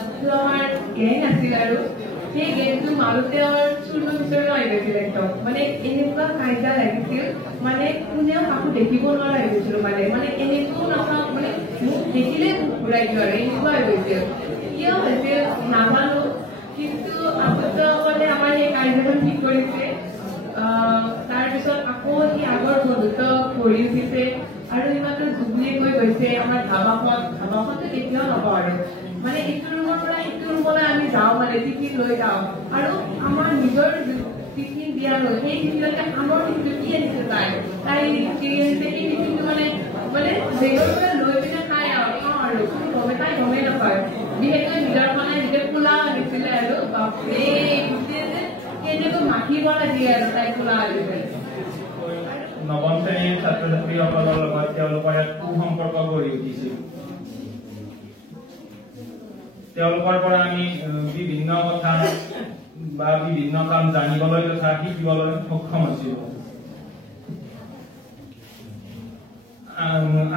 যিটো আমাৰ গেং আছিল আৰু সেই গেমটো মাজতে আমাৰ চুৰব ভিতৰত আহি গৈছিল একদম মানে এনেকুৱা কাজিয়া লাগিছিল মানে কোনেও কাকো দেখিব নোৱাৰা হৈ গৈছিলো মানে এনেকুৱাও নাপাওঁ মানে মোক দেখিলে ঘূৰাই দিওঁ আৰু এনেকুৱা হৈ গৈছিল কিয় হৈছিল নাজানো কিন্তু আগতে আমাৰ সেই কাজিয়াখন ঠিক কৰিছে তাৰপিছত আকৌ সি আগৰ বন্ধুত্ব গঢ়ি উঠিছে আৰু ইমানটো জুবলি হৈ গৈছে আমাৰ ধাবাখনটো কেতিয়াও নকওঁ আৰু মানে ইটো ৰুমৰ পৰা সিটো ৰুমলৈ আমি যাওঁ মানে টিফিন লৈ যাওঁ আৰু আমাৰ নিজৰ টিফিন দিয়া লৈ সেই টিফিনতে আমৰ টিফিনটো কি আনিছে তাই কি আনিছে সেই টিফিনটো মানে বেগৰ পৰা লৈ পিনে খাওঁ আৰু কোনো তাই গমেই নাপায় বিশেষকৈ নিজৰ মানে নিজে পোলাও আনিছিলে আৰু বাপৰে কেনেকৈ মাখিব লাগে আৰু তাই পোলাও আনিছে নৱম শ্ৰেণীৰ ছাত্ৰ ছাত্ৰীসকলৰ লগত তেওঁলোকৰ এক সুসম্পৰ্ক গঢ়ি উঠিছিল তেওঁলোকৰ পৰা আমি বিভিন্ন কথা বা বিভিন্ন কাম জানিবলৈ তথা শিকিবলৈ সক্ষম হৈছিলোঁ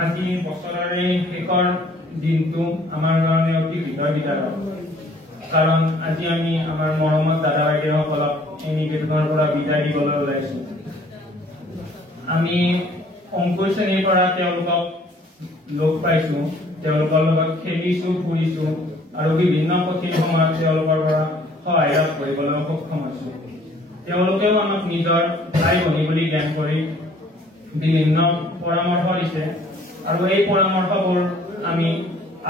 আজি বছৰৰ এই শেষৰ দিনটো আমাৰ কাৰণে অতি হৃদয়বিদাৰক কাৰণ আজি আমি আমাৰ মৰমত দাদা বাইদেউসকলক এই নিকেতনৰ পৰা বিদায় দিবলৈ ওলাইছো আমি অংকুৰ শ্ৰেণীৰ পৰা তেওঁলোকক লগ পাইছো তেওঁলোকৰ লগত খেলিছো ফুৰিছো আৰু বিভিন্ন কঠিন সময়ত তেওঁলোকৰ পৰা সহায় লাভ কৰিবলৈ সক্ষম হৈছো তেওঁলোকেও আমাক নিজৰ ভাই ভনী বুলি জ্ঞান কৰি বিভিন্ন পৰামৰ্শ দিছে আৰু এই পৰামৰ্শবোৰ আমি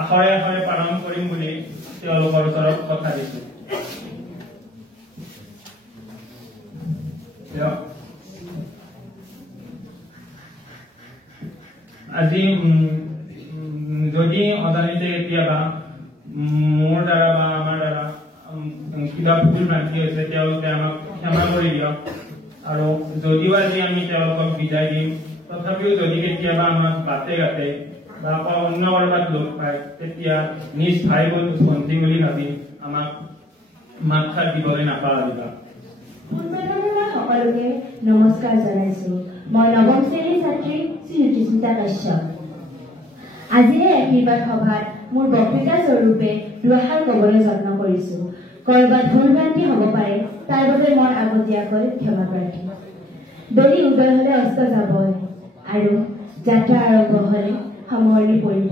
আখৰে আখৰে পালন কৰিম বুলি তেওঁলোকৰ ওচৰত কথা দিছো আজি যদি অজানিতে কেতিয়াবা মোৰ দ্বাৰা বা আমাৰ দ্বাৰা কিবা ভুল ভ্ৰান্তি হৈছে তেওঁলোকে আমাক ক্ষমা কৰি দিয়ক আৰু যদিও আজি আমি তেওঁলোকক বিদায় দিম তথাপিও যদি কেতিয়াবা আমাক বাটে ঘাটে বা অন্য কৰবাত লগ পায় তেতিয়া নিজ ভাই ভণ্টি বুলি ভাবি আমাক মাত খাত দিবলৈ নাপাহৰিবা সকলোকে নমস্কাৰ জনাইছো মই নৱম শ্ৰেণীৰ ছাত্ৰী শ্ৰীযুতা কাশ্যপ আজিৰ এই আশীৰ্বাদ সভাত মোৰ বক্তৃতা স্বৰূপে দুআষাৰ ক'বলৈ যত্ন কৰিছো কৰবাত ভুল ভ্ৰান্তি হ'ব পাৰে তাৰ বাবে মই আগতীয়াকৈ ক্ষমা প্ৰাৰ্থী বেলি উদয় হলে অস্ত যাবই আৰু যাত্ৰা আৰম্ভ হলে সামৰণি পৰিব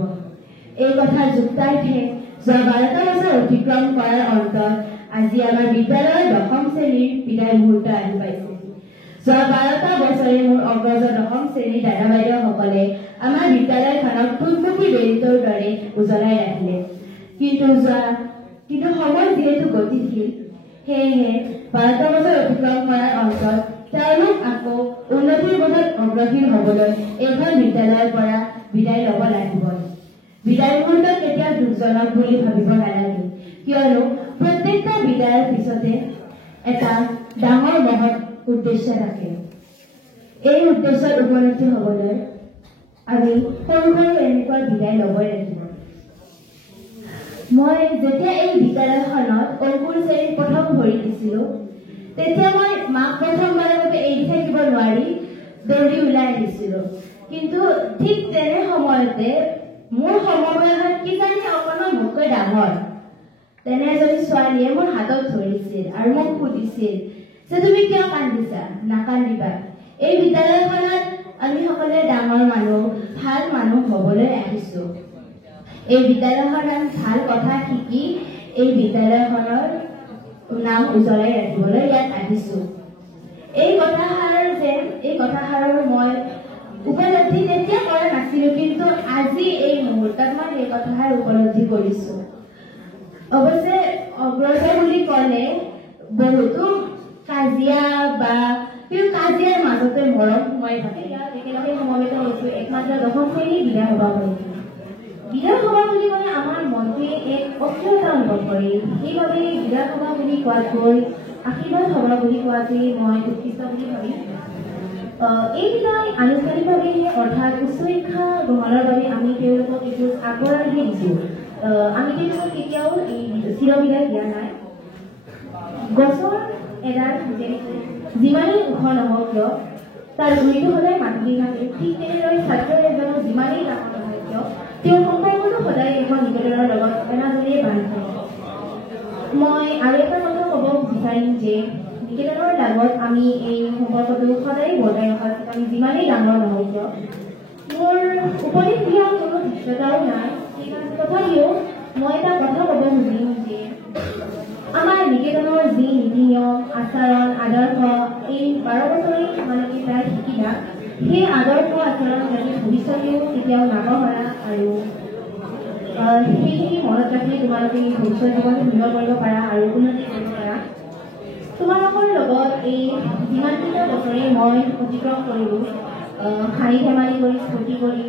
এই কথা যুক্তাৰ্থে যোৱা 12টা বছৰ অতিক্ৰম কৰাৰ অন্তত আজি আমাৰ বিদ্যালয়ৰ 10ম শ্ৰেণীৰ বিদায় মুহূৰ্ত আহি পাইছে যোৱা 12টা বছৰে মোৰ অগ্ৰজ 10ম শ্ৰেণীৰ দাদা বাইদেউসকলে আমাৰ বিদ্যালয়খনক ফুটমুখী বেলিটোৰ দৰে উজ্বলাই ৰাখিলে কিন্তু সময় যিহেতু গতিশীল সেয়েহে 12টা বছৰ অতিক্ৰম কৰাৰ অন্তত তেওঁলোক আকৌ উন্নতিৰ পথত অগ্ৰসীল হবলৈ এইখন বিদ্যালয়ৰ পৰা বিদায় ল'ব লাগিব বিদায় মুহূৰ্ত কেতিয়াও দুখজনক বুলি ভাবিব নালাগে কিয়নো প্ৰত্যেকটা বিদায়ৰ পিছতে এটা ডাঙৰ মহৎ উদ্দেশ্য থাকে এই উদ্দেশ্যত উপনীত হবলৈ আমি সৰু সৰু এনেকুৱা বিদায় ল'বই লাগিব মই যেতিয়া এই বিদ্যালয়খনত অংকুৰ শ্ৰেণীত প্ৰথম ভৰি দিছিলো তেতিয়া মই মাক প্ৰথমবাৰৰ বাবে এৰি থাকিব নোৱাৰি দৌৰি ওলাই আহিছিলো কিন্তু ঠিক তেনে সময়তে মোৰ সমবয়সত কিজানি অকণমান মোতকৈ ডাঙৰ তেনে এজনী ছোৱালীয়ে মোৰ হাতত ধৰিছিল আৰু মোক সুধিছিল যে তুমি কিয় কান্দিছা নাকান্দিবা এই বিদ্যালয়খনত আমি সকলোৱে ডাঙৰ মানুহ ভাল মানুহ হ'বলৈ আহিছো এই বিদ্যালয়খনত ভাল কথা শিকি এই বিদ্যালয়খনৰ নাম উজ্বলাই ৰাখিবলৈ ইয়াত আহিছো এই কথাষাৰৰ মই উপলব্ধি তেতিয়া কৰা নাছিলো কিন্তু আজি এই মুহূৰ্তত মই এই কথাষাৰ উপলব্ধি কৰিছো অৱশ্যে অগ্ৰজ বুলি ক'লে বহুতো কাজিয়া বা কাজিয়াৰ মাজতে মৰম সোমাই থাকে ইয়াত একেলগে সমবেত হৈছো একমাত্ৰ 10ম শ্ৰেণীৰ বিদায় সভা বুলি ক'লে আমাৰ মনটোৱে এক অস্থিৰতা অনুভৱ কৰে সেইবাবে বিদায় সভা বুলি কোৱাতকৈ আশীৰ্বাদ সভা বুলি কোৱাটোৱেই মই উৎকৃষ্ট বুলি ভাবিম এই বিদায় আনুষ্ঠানিকভাৱে অৰ্থাৎ উচ্চ শিক্ষা গ্ৰহণৰ বাবে আমি তেওঁলোকক এখোজ আগবঢ়াইহে দিছো আমি তেওঁলোকক কেতিয়াও এই চিৰবিদায় দিয়া নাই গছৰ এডাল যিমানেই ওখ নহওক কিয় তাৰ গুৰিটো সদায় মাটি থাকে ঠিক তেনেদৰে ছাত্ৰ এজনৰ যিমানেই ডাঙৰ নহয় কিয় তেওঁ সম্পৰ্কটো সদায় এখন নিকেতনৰ লগত এনাজৰীয়ে বান্ধি থাকে মই আৰু এটা কথা ক'ব বিচাৰিম যে নিকেতনৰ লগত আমি এই সম্পৰ্কটো সদায় বজাই ৰখাত আমি যিমানেই ডাঙৰ নহওক কিয় মোৰ উপদেশ দিয়াৰ কোনো ধৃষ্টতাও নাই তথাপিও মই এটা কথা ক'ব খুজিম যে আমাৰ নিকেতনৰ যি নীতি নিয়ম আচৰণ আদৰ্শ এই 12 সেই আদৰ্শ আচৰণ যাতে ভৱিষ্যতেও কেতিয়াও নাপাহৰা আৰু সেইখিনি মনত ৰাখি তোমালোকে ভৱিষ্যত জীৱন সুন্দৰ কৰিব পাৰা আৰু উন্নতি কৰিব পাৰা। তোমালোকৰ লগত এই যিমানকেইটা বছৰে মই অতিক্ৰম কৰিলোঁ, হাঁহি ধেমালি কৰি ফূৰ্তি কৰি,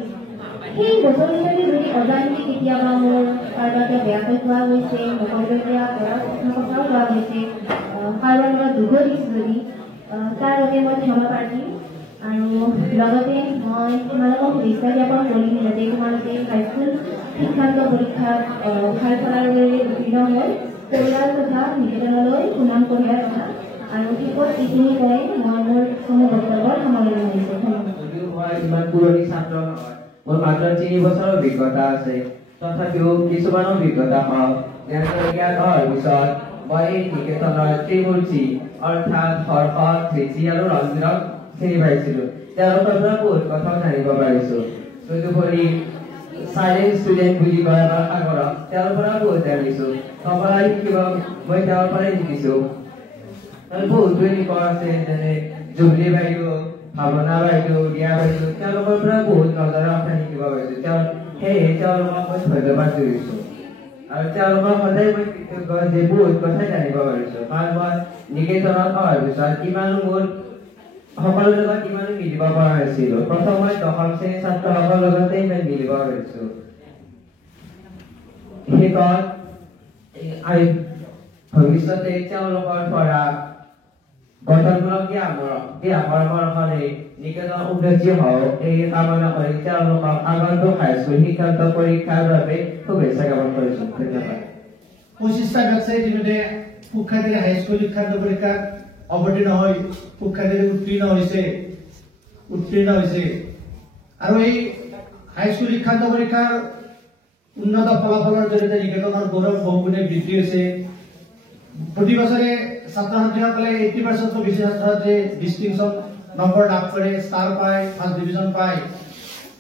সেই বছৰকেইটাতে যদি অজানিতে কেতিয়াবা মোৰ কাৰোবাকে বেয়াকৈ কোৱা গৈছে, মকলদৰীয়া কথাও কোৱা গৈছে, কাৰোবাৰ লগত দুখো দিছোঁ যদি, তাৰ বাবে মই ক্ষমা প্ৰাৰ্থী। আৰু লগতে মই তোমালোকক শুভেচ্ছা জ্ঞাপন কৰিম যাতে তোমালোকে হাইস্কুল শিক্ষান্ত পৰীক্ষাত ভাল ফলাৰে উত্তীৰ্ণ হৈ পৰিয়াল তথা নিকেতনলৈ সুনাম কঢ়িয়াই অহা। আৰু শেষত এইখিনি কৈ মই মোৰ কোনো বক্তব্যৰ সামৰণি মাৰিছোঁ। যদিও মই ইমান পুৰণি ছাত্ৰ নহয়, মোৰ মাত্ৰ 3 বছৰৰ অভিজ্ঞতা আছে, তথাপিও কিছুমান অভিজ্ঞতা পাওঁ। যেনেদৰে ইয়াত অহাৰ পিছত মই এই নিকেতনৰ ত্ৰিমূৰ্তি অৰ্থাৎ হৰ্ষদ, ধৃতি আৰু ৰঞ্জনক চিনি পাইছিলোঁ। তেওঁলোকৰ পৰা বহুত কথাও জানিব পাৰিছোঁ। তদুপৰি চাইলেণ্ট ষ্টুডেণ্ট বুলি কয় আমাৰ সাগৰক, তেওঁৰ পৰা বহুত জানিছোঁ। কমলা শিকিব মই তেওঁৰ পৰাই শিকিছোঁ। আৰু বহুতো এনেকুৱা আছে যেনে জুবলি বাইদেউ, ভাৱনা বাইদেউ, ৰিয়া বাইদেউ, তেওঁলোকৰ পৰা বহুত নজনা কথা শিকিব পাৰিছোঁ। সেয়ে তেওঁলোকক মই ধন্যবাদ জনাইছোঁ। আৰু তেওঁলোকৰ সদায় মই কৃতজ্ঞ যে বহুত কথাই জানিব পাৰিছোঁ। কাৰণ মই নিকেতনত অহাৰ পিছত ইমানো মোৰ সকলোৰে লগত ইমানো মিলিব পৰা নাছিলোঁ। প্ৰথম মই 10ম শ্ৰেণীৰ ছাত্ৰসকলৰ লগতে ইমান মিলিব পাৰিছোঁ। শেষত ভৱিষ্যতে তেওঁলোকৰ পৰা গঠনমূলক পৰামৰ্শৰে নিকেতন উন্নতি হওক এই কামনা কৰি তেওঁলোকক আগন্তুক হাইস্কুল শিক্ষান্ত পৰীক্ষাৰ বাবে শুভেচ্ছা জ্ঞাপন কৰিছোঁ। ধন্যবাদ। 25টা বেটছে ইতিমধ্যে শিক্ষাৰ্থীৰে হাইস্কুল শিক্ষান্ত পৰীক্ষাত অৱতীৰ্ণ হৈ শিক্ষাৰ্থীৰে উত্তীৰ্ণ হৈছে আৰু এই হাইস্কুল শিক্ষান্ত পৰীক্ষাৰ উন্নত ফলাফলৰ জৰিয়তে নিকেতনৰ গৌৰৱ বহুগুণে বৃদ্ধি হৈছে। প্ৰতি বছৰে ছাত্ৰ ছাত্ৰীসকলে 80%তকৈ বেছি ছাত্ৰ ছাত্ৰীয়ে ডিষ্টিংশ্যন নম্বৰ লাভ কৰে, ষ্টাৰ পায়, ফাৰ্ষ্ট ডিভিজন পায়।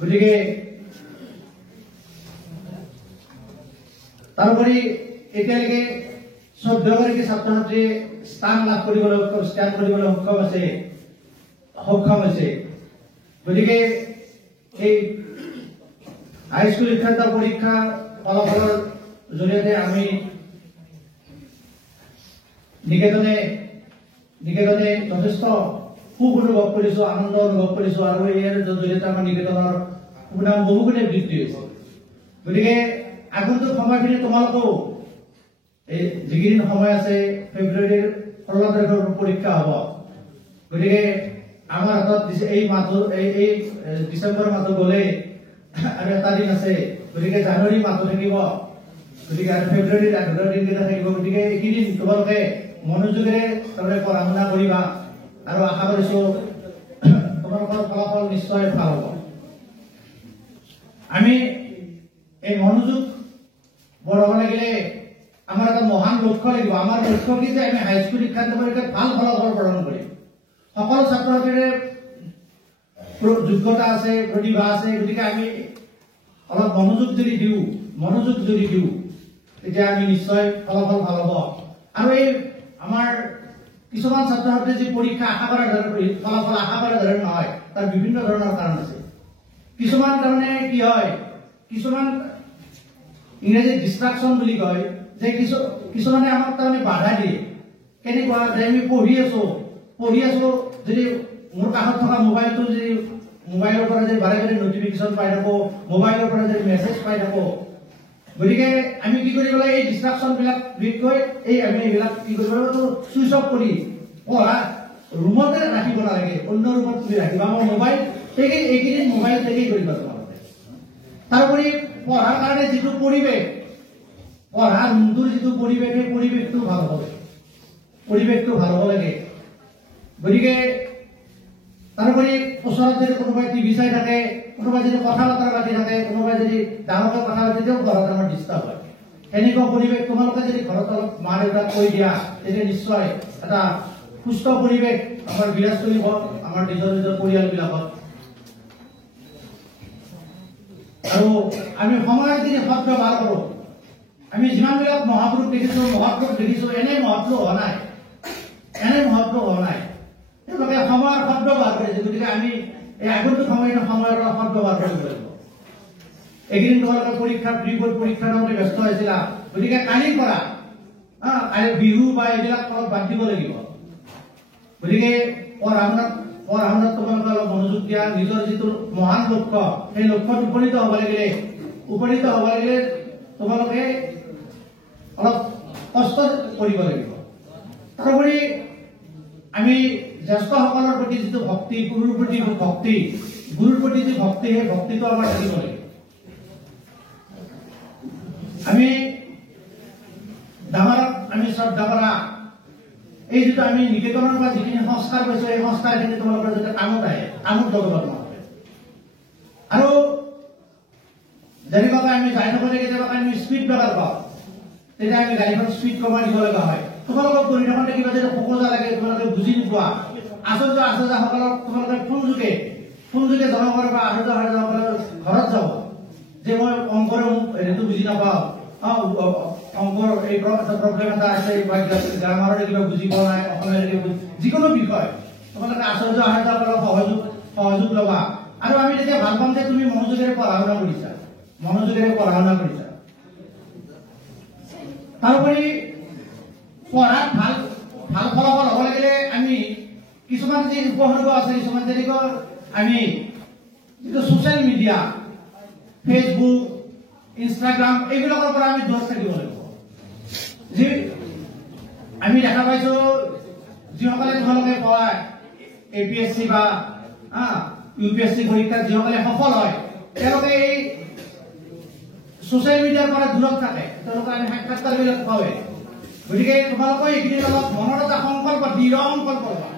গতিকে তাৰোপৰি এতিয়ালৈকে 14গৰাকী ছাত্ৰ ছাত্ৰীয়ে স্থান লাভ কৰিবলৈ সক্ষম হৈছে। গতিকে এই হাইস্কুল শিক্ষান্ত পৰীক্ষা ফলাফলৰ জৰিয়তে আমি নিকেতনে যথেষ্ট সুখ অনুভৱ কৰিছোঁ, আনন্দ অনুভৱ কৰিছোঁ আৰু ইয়াৰ জৰিয়তে আমাৰ নিকেতনৰ সুনাম বহুগুণে বৃদ্ধি হৈছে। গতিকে আগন্তুক সময়খিনি তোমালোকেও এই যিকেইদিন সময় আছে ফেব্ৰুৱাৰীৰ 16 তাৰিখৰ পৰীক্ষা হ'ব। গতিকে আমাৰ হাতত এই ডিচেম্বৰ মাহটো গ'লে আৰু এটা দিন আছে। গতিকে জানুৱাৰী মাহটো থাকিব, গতিকে আৰু ফেব্ৰুৱাৰীৰ 18 দিনকেইটা থাকিব। গতিকে এইকেইদিন তোমালোকে মনোযোগেৰে তাৰমানে পঢ়া শুনা কৰিবা আৰু আশা কৰিছোঁ তোমালোকৰ ফলাফল নিশ্চয় ভাল হ'ব। আমি এই মনোযোগ বঢ়াব লাগিলে আমাৰ এটা মহান লক্ষ্য লাগিব। আমাৰ লক্ষ্য কি যে আমি হাইস্কুল শিক্ষান্ত পৰীক্ষাত ভাল ফলাফল প্ৰদান কৰিম। সকলো ছাত্ৰ ছাত্ৰীৰে যোগ্যতা আছে, প্ৰতিভা আছে। গতিকে আমি অলপ মনোযোগ যদি দিওঁ তেতিয়া আমি নিশ্চয় ফলাফল ভাল হ'ব। আৰু এই আমাৰ কিছুমান ছাত্ৰ ছাত্ৰীয়ে যি পৰীক্ষা আশা কৰাৰ দৰে ফলাফল আশা কৰাৰ দৰে নহয়, তাৰ বিভিন্ন ধৰণৰ কাৰণ আছে। কিছুমান তাৰমানে কি হয়, কিছুমান ইংৰাজীত ডিষ্ট্ৰাকশ্যন বুলি কয়, যে কিছুমানে আমাক তাৰমানে বাধা দিয়ে। কেনেকুৱা যে আমি পঢ়ি আছো যদি মোৰ কাষত থকা মোবাইলটো যদি মোবাইলৰ পৰা যদি বাৰে বাৰে নটিফিকেশ্যন পাই থাকো, মোবাইলৰ পৰা যদি মেছেজ পাই থাকো, গতিকে আমি কি কৰিব লাগে, এই ডিষ্ট্ৰাকশ্যন বিলাক বিশেষকৈ আমি এইবিলাক কি কৰিব লাগে, চুইচ অফ কৰি পঢ়া ৰুমতে ৰাখিব নালাগে, অন্য ৰুমত তুমি ৰাখিবা। আমাৰ মোবাইল এইকেইদিন মোবাইল থেকেই কৰিবা তোমালোকে। তাৰোপৰি পঢ়াৰ কাৰণে যিটো পৰিৱেশ, পঢ়া ৰুমটোৰ যিটো পৰিৱেশ, সেই পৰিৱেশটো ভাল হ'ব লাগে। গতিকে তাৰোপৰি ওচৰত যদি কোনোবাই টিভি চাই থাকে, কোনোবাই যদি কথা বতৰা পাতি থাকে, কোনোবাই যদি ডাঙৰকৈ কথা পাতি দিওঁ, ঘৰত আমাৰ ডিষ্টাৰ্ব হয়। এনেকুৱা পৰিৱেশ তোমালোকে যদি ঘৰত অলপ মা দেউতাক কৈ দিয়া, তেতিয়া নিশ্চয় এটা সুস্থ পৰিৱেশ আমাৰ বিৰাজ কৰিব আমাৰ নিজৰ পৰিয়ালবিলাকত। আৰু আমি সময়ত যদি সৎ ব্যৱহাৰ কৰো, আমি যিমানবিলাক মহাপুৰুষ দেখিছো, এনে মহাপুৰুষ হোৱা নাই। তেওঁলোকে সময়ৰ সৎ ব্যৱহাৰ কৰিছে। গতিকে আমি এই আগন্তুক সময়ৰ সদ্ব্যৱহাৰ কৰিব লাগিব। এইকেইদিন তোমালোকৰ পৰীক্ষা প্ৰি বোৰ্ড পৰীক্ষাৰ মতে ব্যস্ত হৈছিলা, গতিকে কালিৰ পৰা কালি বিহু বা এইবিলাক অলপ বাদ দিব লাগিব। গতিকে পঢ়া শুনাত তোমালোকে অলপ মনোযোগ দিয়া। নিজৰ যিটো মহান লক্ষ্য, সেই লক্ষ্যত উপনীত হ'ব লাগিলে তোমালোকে অলপ কষ্ট কৰিব লাগিব। তাৰোপৰি আমি জ্যেষ্ঠসকলৰ প্ৰতি যিটো ভক্তি, গুৰুৰ প্ৰতি যি ভক্তি, সেই ভক্তিটো আমাৰ থাকিব লাগিব। আমি ডাঙৰক আমি শ্ৰদ্ধা কৰা, এই যিটো আমি নিকেতনৰ পৰা যিখিনি সংস্কাৰ পাইছো, এই সংস্কাৰখিনি তোমালোকৰ যাতে কামত আহে, কামত লগাব তোমালোকে। আৰু যেনেকুৱাকৈ আমি যাই থাকোঁতে কেতিয়াবা আমি স্পীড ব্ৰেকাৰ পাওঁ, তেতিয়া আমি গাড়ীখন স্পীড কমাই দিব লগা হয়। তোমালোকক কৰি থাকোঁতে কিবা যদি সকলোজা লাগে, তোমালোকে বুজি নোপোৱা, আচৰ্যাসকলক তোমালোকে ফোনযোগে জনাব পাৰিবা। আচৰ্যাসকলে ঘৰত যাব যে মই অংকৰ হেৰিটো বুজি নাপাওঁ, অংকৰ এই প্ৰব্লেম এটা আছে, গ্ৰামাৰৰ কিবা বুজি পোৱা নাই, অসমীয়া যিকোনো বিষয় তোমালোকে আচৰ্যাসকলক সহযোগ ল'বা। আৰু আমি তেতিয়া ভাল পাম যে তুমি মনোযোগেৰে পঢ়া শুনা কৰিছা। তাৰোপৰি পঢ়াত ভাল ফলাফল হ'ব লাগিলে আমি কিছুমান যি উপসৰ্গ আছে, কিছুমান যেনেকৈ আমি যিটো ছ'চিয়েল মিডিয়া, ফেচবুক, ইনষ্টাগ্ৰাম, এইবিলাকৰ পৰা আমি দূৰত থাকিব লাগিব। যি আমি দেখা পাইছো, যিসকলে তোমালোকে কয় APSC বা UPSC পৰীক্ষাত যিসকলে সফল হয়, তেওঁলোকে এই ছ'চিয়েল মিডিয়াৰ পৰা দূৰত থাকে, তেওঁলোকে আমি সাক্ষাৎকাৰবিলাক পাওঁৱে। গতিকে তোমালোকে এইখিনি অলপ মনৰ এটা সংকল্প, দৃঢ় সংকল্প লোৱা।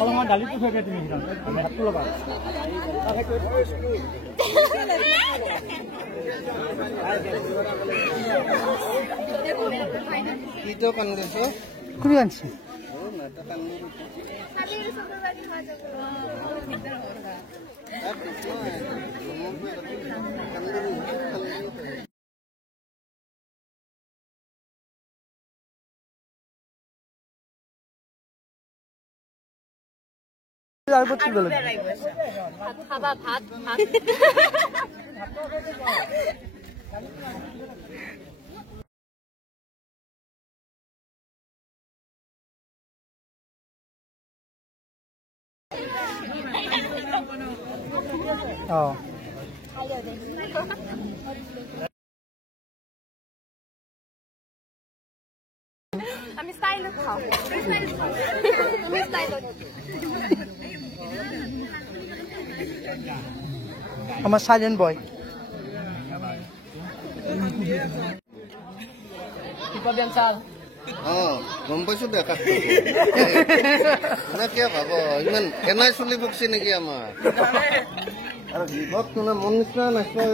অলপমান দালিটো থৈ তুমি ভাতটো ল'বা কিটো কান গৈছো খুবই আনছি আমি স্টাইলত খাও তুমি স্টাইলত আমার সাইলেন্ট বয় গম পাইছো দেখা কিয় ভাব ইমান এনাই চলি বকছি নেকি আমাৰ আৰু বিপদ কোনে মন নিচিনা নাচা